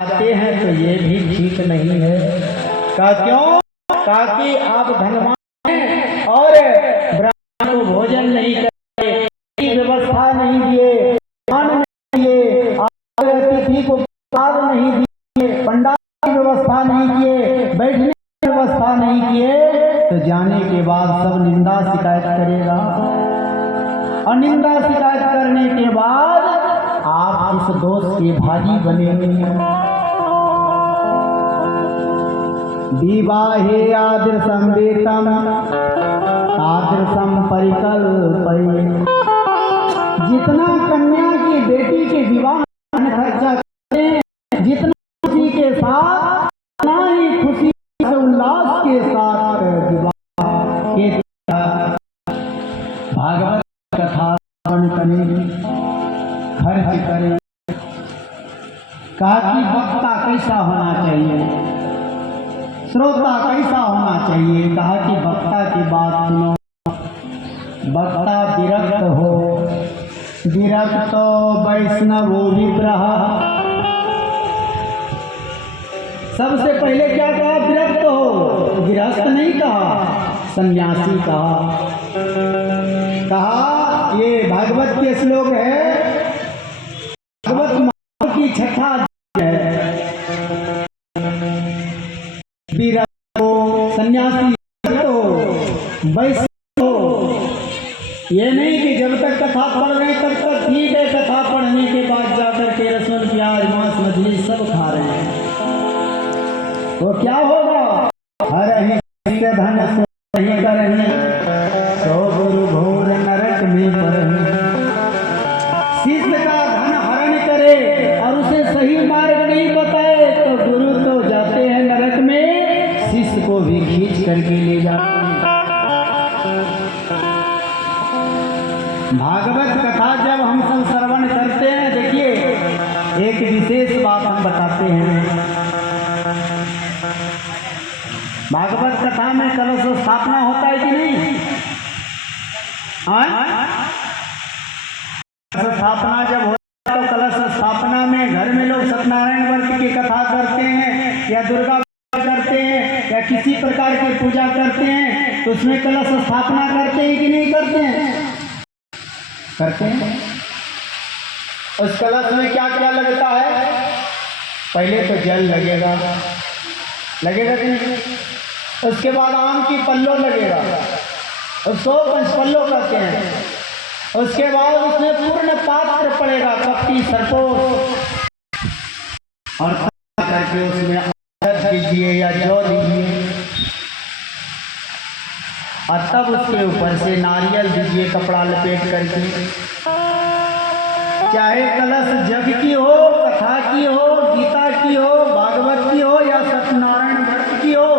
आते हैं तो ये भी ठीक नहीं है। का क्यों? ताकि आप धनवान हैं और ब्राह्मण को भोजन नहीं करते, व्यवस्था नहीं दिए, दान नहीं दिए, अतिथि को प्रसाद नहीं दिए, पंडाल की व्यवस्था नहीं किए, बैठने की व्यवस्था नहीं किए, तो जाने के बाद सब निंदा शिकायत करेगा और निंदा शिकायत करने के बाद आप इस दोष के भागी बनेंगे। विवाहे आदर्शम वेतम आदर्शम परिकल्पये। जितना कन्या की बेटी के विवाह में खर्चा करते हैं, जितना खुशी के साथ, उतना ही खुशी से उल्लास के साथ विवाह के भागवत कथा करें, खर्च करें। कहा कि वक्ता कैसा होना चाहिए, श्रोता कैसा होना चाहिए। कहा कि वक्ता की बात सुनो, वक्ता विरक्त हो, विरक्त वैष्णवो विग्रह। सबसे पहले क्या कहा? विरक्त हो, गृहस्थ नहीं कहा, सन्यासी कहा। कहा ये भागवत के श्लोक है, भागवत माता की छठा है। विरक्त हो, सन्यासी हो, वैष्णव हो। ये नहीं कि जब तक कथा पढ़ रहे तब तक ठीक है, कथा पढ़ने के बाद जाकर के लहसुन प्याज मांस मछली सब खा रहे हैं, तो क्या होगा? हर ही धन सही करही, सो गुरु घोर नरक में परही। शिष्य का धन हरण करे और उसे सही मार्ग नहीं बताए तो गुरु तो जाते हैं नरक में, शिष्य को भी खींच करके ले जाते हैं। भागवत कथा जब हम सब श्रवण करते हैं, देखिए एक विशेष बात हम बताते हैं। भागवत कथा में कलश स्थापना होता है कि नहीं? स्थापना जब होता है तो कलश स्थापना में घर में लोग सत्यनारायण व्रत की कथा करते हैं या दुर्गा करते हैं या किसी प्रकार की पूजा करते हैं, तो उसमें कलश स्थापना करते हैं कि नहीं करते हैं? करते हैं। उस कलश में क्या क्या लगता है? पहले तो जल लगेगा, लगेगा कि नहीं? उसके बाद आम की पल्लो लगेगा, उसको पंचपल्लो कहते हैं। उसके बाद उसमें पूर्ण पात्र पड़ेगा, कपटी सरपोश, और करके उसमें अदरक दीजिए या जौ दीजिए, और तब उसके ऊपर से नारियल दीजिए कपड़ा लपेट करके। चाहे कलश जग की हो, कथा की हो, गीता की हो, भागवत की हो या सत्यनारायण व्रत की हो,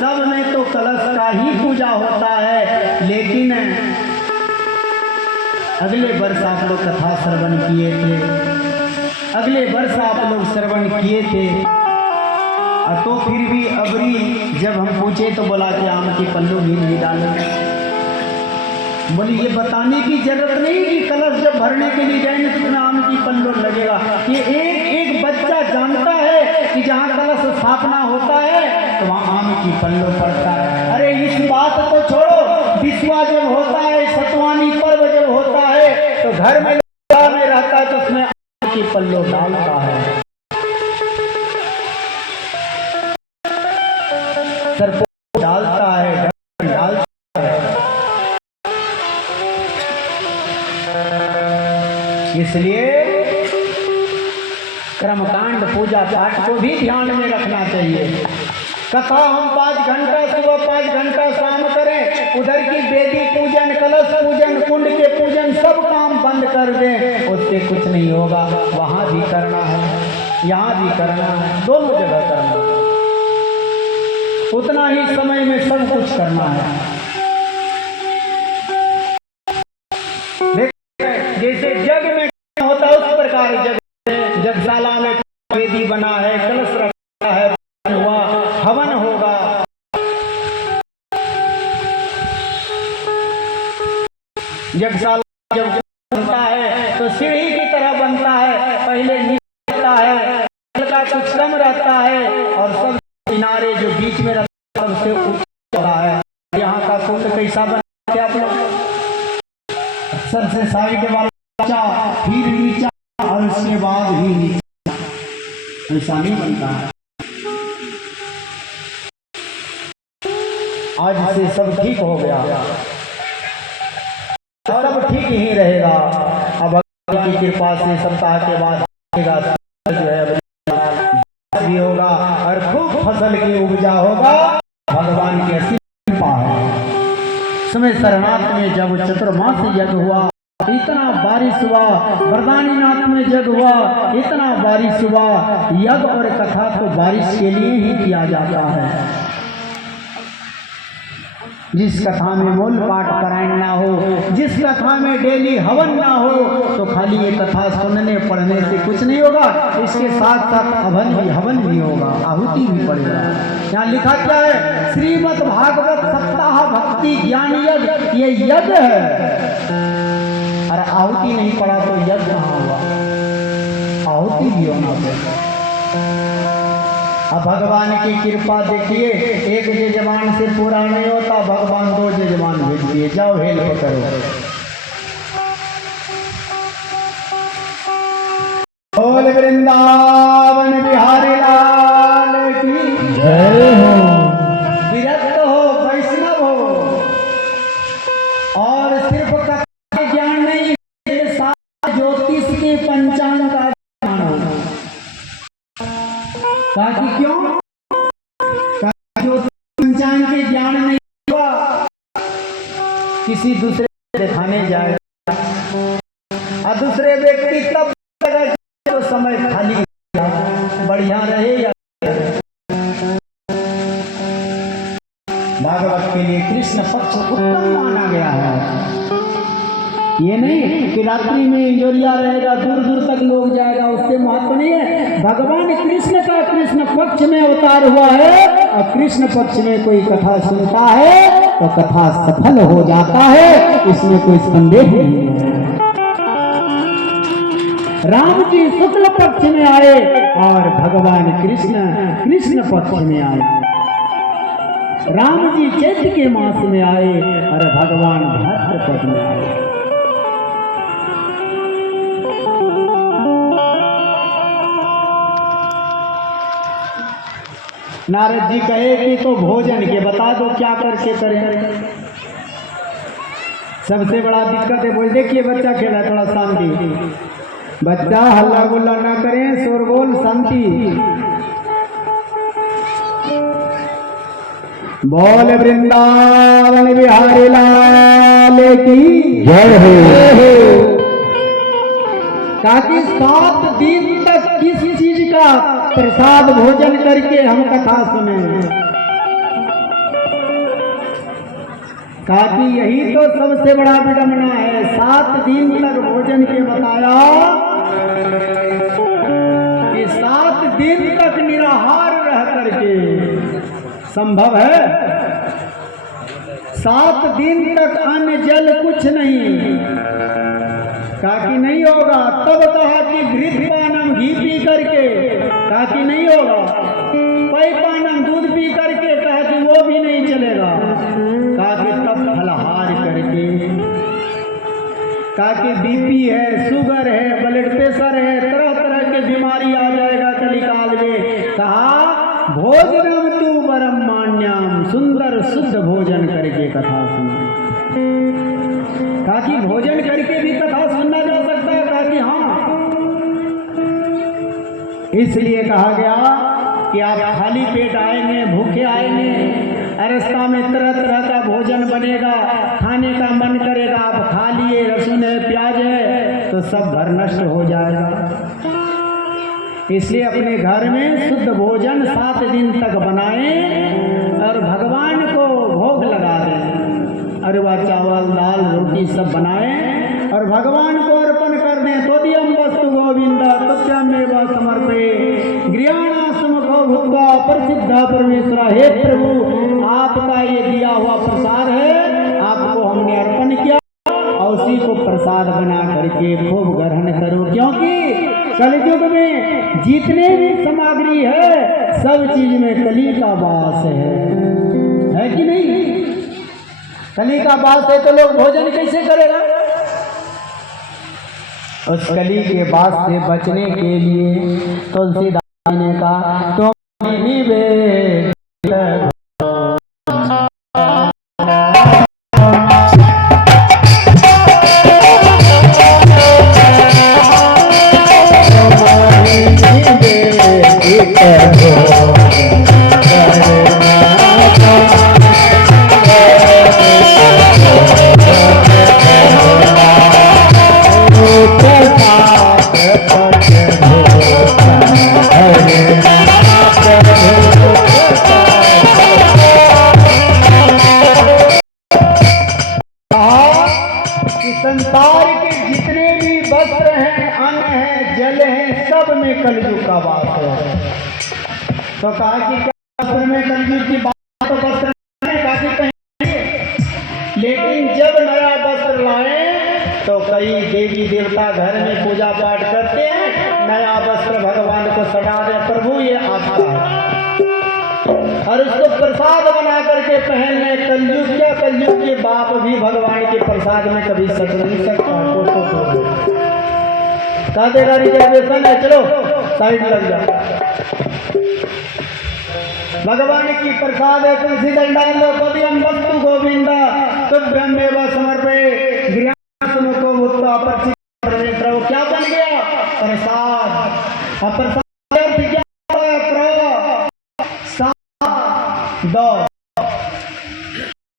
सब में तो कलश का ही पूजा होता है। लेकिन अगले वर्ष आप लोग कथा श्रवण किए थे, अगले वर्ष आप लोग श्रवण किए थे, तो फिर भी अबरी जब हम पूछे तो बोला कि आम की पल्लू भी नहीं डाले। बोली ये बताने की जरूरत नहीं कि कलश जब भरने के लिए जाएंगे तो उसमें आम की पल्लू लगेगा। ये एक एक बच्चा जानता है कि जहाँ कलश स्थापना होता है तो वहाँ आम की पल्लू पड़ता है। अरे इस बात को छोड़ो, विश्वा जब होता है, सतवानी पर्व जब होता है तो घर में रहता है तो उसमें आम की पल्लू डालता है। सरपो डालता है, डालता है। इसलिए कर्मकांड पूजा पाठ को भी ध्यान में रखना चाहिए। कथा हम 5 घंटा सुबह 5 घंटा शाम करें, उधर की वेदी पूजन, कलश पूजन, कुंड के पूजन सब काम बंद कर दें, उससे कुछ नहीं होगा। वहाँ भी करना है, यहाँ भी करना है, दोनों जगह करना है। उतना ही समय में सब कुछ करना है। जैसे जग में होता है उस प्रकार जगशाला में वेदी बना है, कलश रखा है, हुआ हवन होगा। यज्ञशाला जब बनता है तो सीढ़ी की तरह बनता है, पहले नीचे बनता है, हल्का कुछ कम रहता है और सब किनारे जो बीच में रहता है सबसे ऊंचा होता है। यहाँ का कुंड कैसा बनाते आप लोग? सबसे साइड वाला फिर नीचा और उसके बाद ही नीचा, ऐसा नहीं बनता है। आज से सब ठीक हो गया, सब ठीक ही रहेगा। अब भगवान की कृपा से सप्ताह के बाद जो है भी होगा और खूब फसल की उपजा होगा। भगवान की असीम कृपा है। समय सरनाथ में जब चतुर्मास यज्ञ हुआ, इतना बारिश हुआ, वरदानीनाथ में यज्ञ हुआ, इतना बारिश हुआ। यज्ञ और कथा तो बारिश के लिए ही किया जाता है। जिस कथा में मूल पाठ पारायण ना हो, जिस कथा में डेली हवन ना हो, तो खाली ये कथा सुनने पढ़ने से कुछ नहीं होगा। इसके साथ साथ हवन भी होगा, आहुति भी पड़ेगा। यहाँ लिखा क्या है? श्रीमद् भागवत सप्ताह भक्ति ज्ञान यज्ञ, ये यज्ञ है। अरे आहुति नहीं पड़ा तो यज्ञ कहाँ हुआ? आहुति भी होना चाहिए। अब भगवान की कृपा देखिए, एक जजमान से पूरा नहीं होता, भगवान 2 जजमान भेज दिए, जाओ हेल्प करो। बोल वृंदावन बिहारी लाल की जय हो। विरक्त हो, वैष्णव हो और सिर्फ कथा के ज्ञान नहीं, ज्योतिष के पंचांग का ज्ञान हो। ताकि क्यों? पंचांग के ज्ञान नहीं हुआ, किसी दूसरे दिखाने जाएगा और दूसरे व्यक्ति तब तो समय खाली बढ़िया रहे या भागवत के लिए कृष्ण पक्ष उत्तम माना गया है। ये नहीं कि रात्रि में इंजोरिया रहेगा, दूर दूर तक लोग जाएगा, उससे महत्व नहीं है। भगवान कृष्ण का कृष्ण पक्ष में अवतार हुआ है और कृष्ण पक्ष में कोई कथा सुनता है तो कथा सफल हो जाता है, इसमें कोई संदेह नहीं है। राम जी शुक्ल पक्ष में आए और भगवान कृष्ण कृष्ण पक्ष में आए। राम जी चैत्र के मास में आए और भगवान भाद्रपद में आए। नारद जी कहे कि तो भोजन के बता दो क्या करके करें। सबसे बड़ा दिक्कत है, बोल देखिए बच्चा खेला, थोड़ा शांति, बच्चा हल्ला गुल्ला ना करें, शोरगोल, शांति। बोल वृंदावन बिहारी लाल की जय हो। ताकि 7 दिन तक किसी चीज का प्रसाद भोजन करके हम कथा सुने, ताकि यही तो सबसे बड़ा विडंबना है। 7 दिन तक भोजन के बताया कि 7 दिन तक निराहार रह करके संभव है। 7 दिन तक अन्न जल कुछ नहीं, ताकि नहीं होगा। तब कहा कि घृत पानम, घी पी करके, ताकि नहीं होगा। पै पानम, दूध पी करके, कहा कि वो भी नहीं चलेगा। कहा कि तब फलाहार करके, कहा कि बीपी है, शुगर है, ब्लड प्रेशर है, तरह तरह के बीमारी आ जाएगा कलिकाल में। कहा भोजनम तू परम मान्यम, सुंदर शुद्ध भोजन करके कथा सुना। ताकि भोजन करके भी कथा सुनना जा सकता है, ताकि हाँ, इसलिए कहा गया कि आप खाली पेट आएंगे, भूखे आएंगे, रास्ता में तरह तरह का भोजन बनेगा, खाने का मन करेगा, आप खा लिए, लहसुन है, प्याज है, तो सब घर नष्ट हो जाएगा। इसलिए अपने घर में शुद्ध भोजन 7 दिन तक बनाएं और भगवान को भोग लगा दें। अरवा चावल, दाल, रोटी सब बनाएं और भगवान को अर्पण कर दें। तो दियम वस्तु गोविंद तुभ्यमेव समर्पये गृहाणासमुखो भूत्वा प्रसिद्ध परमेश्वर। हे प्रभु, आपका ये दिया हुआ प्रसाद है, आपको हमने अर्पण किया और उसी को प्रसाद बना करके खूब ग्रहण करो, क्योंकि कलयुग में जितने भी सामग्री है सब चीज में कली का वास है कि नहीं? कली का वास है तो लोग भोजन कैसे करेगा? उस कली के वास से बचने के लिए तुलसीदास ने कहा तुम निवेद संसार के जितने भी वस्त्र हैं, अन्न है, जल है, सब में कलयुग का वास है। तो कहा कि वस्त्र में कलयुग की बात, तो वस्त्र काफी पहनेंगे, लेकिन जब नया वस्त्र लाए तो कई देवी देवता घर में पूजा पाठ करते हैं, नया वस्त्र भगवान को सजा दे, प्रभु ये आपका है, और उसको प्रसाद बना करके पहन ले। कलयुग क्या, कलयुग के बाप भी भगवान के प्रसाद में कभी सट नहीं सकता। कहा देगा रिजर्वेशन है, चलो साइड लग जाओ। भगवान की प्रसाद है, तुलसी दंडालो कवियम वस्तु गोविंदा तुभ्यमेव समर्पये गृहासुमुखो भूत्वा अपरिचितो। क्या बन गया? प्रसाद। और प्रसाद क्या दो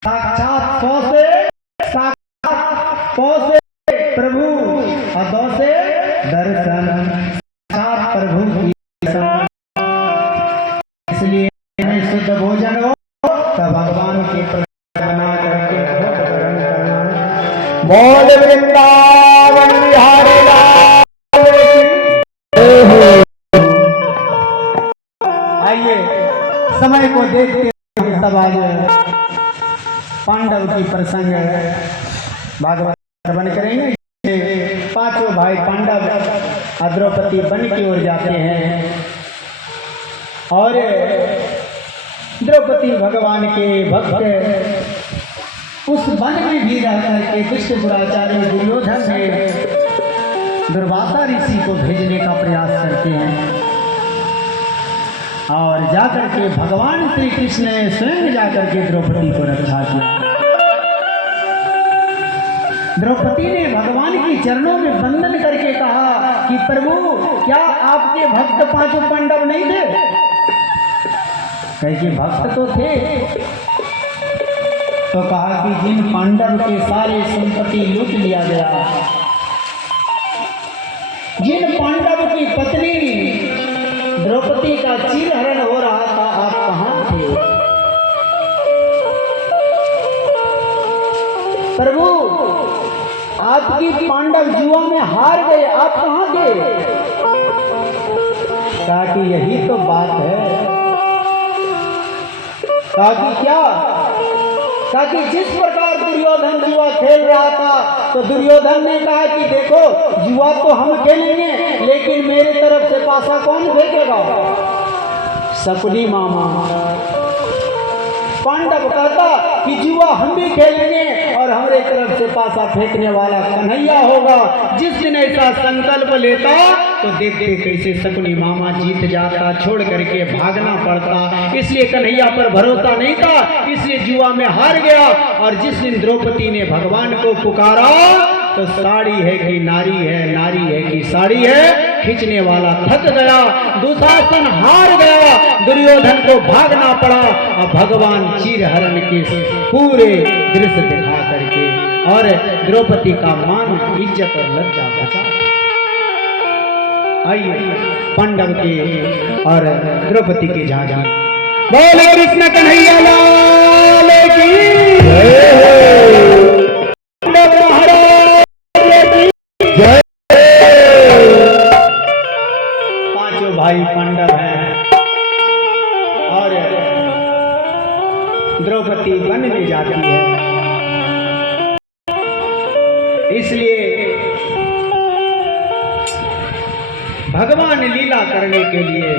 साक्षात सौ से साक्षात पौ से प्रभु और दो से दर्शन, साक्षात प्रभु की दर्शन। इसलिए हमें शुद्ध भोजन हो तो भगवान के प्रसाद बना करके ग्रहण करना। बोल वृंदावन बिहारी लाल। आइए समय को देखते सब आज पांडव की प्रसंग भागवत श्रवण करेंगे। पांचों भाई पांडव द्रौपदी वन की ओर जाते हैं और द्रौपदी भगवान के भक्त उस वन में भी रह करके दुष्ट दुराचारी दुर्योधन से दुर्वासा ऋषि को भेजने का प्रयास करते हैं और जाकर के भगवान श्री कृष्ण ने स्वयं जाकर के द्रौपदी को रक्षा किया। द्रौपदी ने भगवान के चरणों में वंदन करके कहा कि प्रभु क्या आपके भक्त पांचों पांडव नहीं थे? कहे भक्त तो थे। तो कहा कि जिन पांडव के सारे संपत्ति लूट लिया गया, जिन पांडव की पत्नी द्रौपदी का चीरहरण हो रहा था, आप कहां थे? प्रभु आपकी पांडव जुआ में हार गए, आप कहां थे? कहा कि यही तो बात है। कहा कि क्या? कहा कि जिस प्रकार दुर्योधन जुआ खेल रहा था तो दुर्योधन ने कहा कि देखो जुआ तो हम खेलेंगे, लेकिन मेरे तरफ से पासा कौन फेंकेगा? शकुनी मामा। पांडव कहता कि जुआ हम भी खेलेंगे और हमारे तरफ से पासा फेंकने वाला कन्हैया होगा। जिस दिन ऐसा संकल्प लेता तो देखते कैसे शकुनी मामा जीत जाता, छोड़ करके भागना पड़ता। इसलिए कन्हैया पर भरोसा नहीं था, इसलिए जुआ में हार गया। और जिस दिन द्रौपदी ने भगवान को पुकारा तो साड़ी है कि नारी है, नारी है कि साड़ी है, खींचने वाला थक गया, दुशासन हार गया, दुर्योधन को भागना पड़ा। और भगवान चीरहरण के पूरे दृश्य दिखा करके और द्रौपदी का मान, इज्जत और लज्जा बचा। आइए पांडव के और द्रौपदी के झाझा बोले कृष्ण कन्हैया लाल की जय। पांचों भाई पांडव हैं और द्रौपदी वन में जाती है। इसलिए भगवान लीला करने के लिए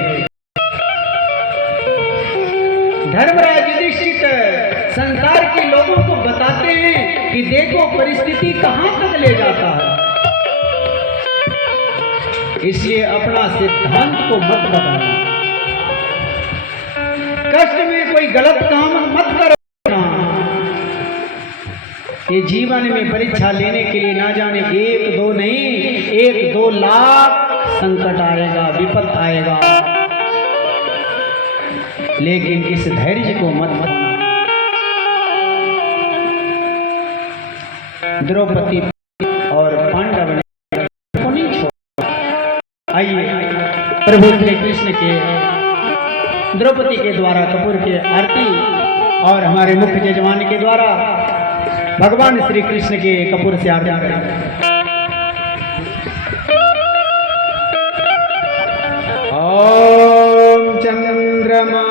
धर्मराज युधिष्ठिर संसार के लोगों को बताते हैं कि देखो परिस्थिति कहां तक ले जाता है, इसलिए अपना सिद्धांत को मत बताना, कष्ट में कोई गलत काम मत करो। ये जीवन में परीक्षा लेने के लिए ना जाने 1-2 नहीं 1-2 लाख संकट आएगा, विपद आएगा, लेकिन इस धैर्य को मत खोना। द्रौपदी और पांडव ने को नहीं छोड़ा। आइए प्रभु श्री कृष्ण के द्रौपदी के द्वारा कपूर के आरती और हमारे मुख्य यजमान के द्वारा भगवान श्री कृष्ण के कपूर से आरती करें। ओम चंद्रमा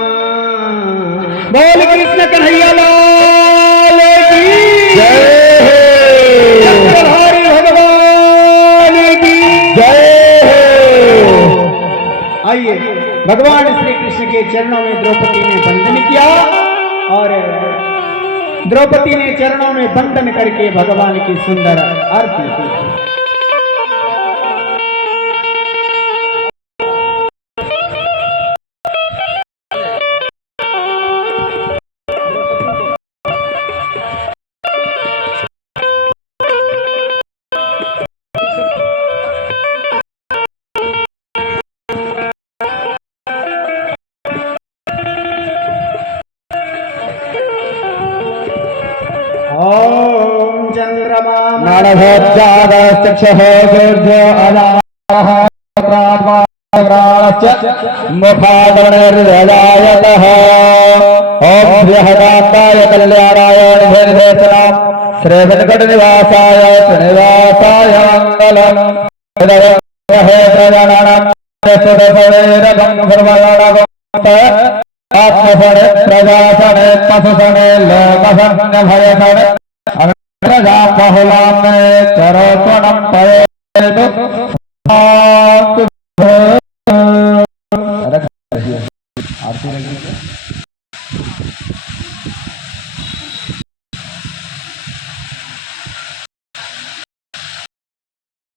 बोल कृष्ण कन्हैया लाल की जय, चंद्रधारी भगवान की जय। आइए भगवान श्री कृष्ण के चरणों में द्रौपदी ने वंदन किया और द्रौपदी ने चरणों में वंदन करके भगवान की सुंदर आरती की। ओम चंद्रमा नरभोज्जादश्चक्षुः सूर्यो अलाः मुखादनिर्यजायतः ओम बृहदान्ताय कल्याणाय निर्देशनां श्रीवेङ्कटनिवासाय श्रीनिवासाय मङ्गलम् हे प्रजानानां सुरसवेरगं सर्वगणगं आत्मसने प्रजासने पशुसने लोकसने भयसने प्रजा बहुलाने चरोत्वनं पयेतु आरती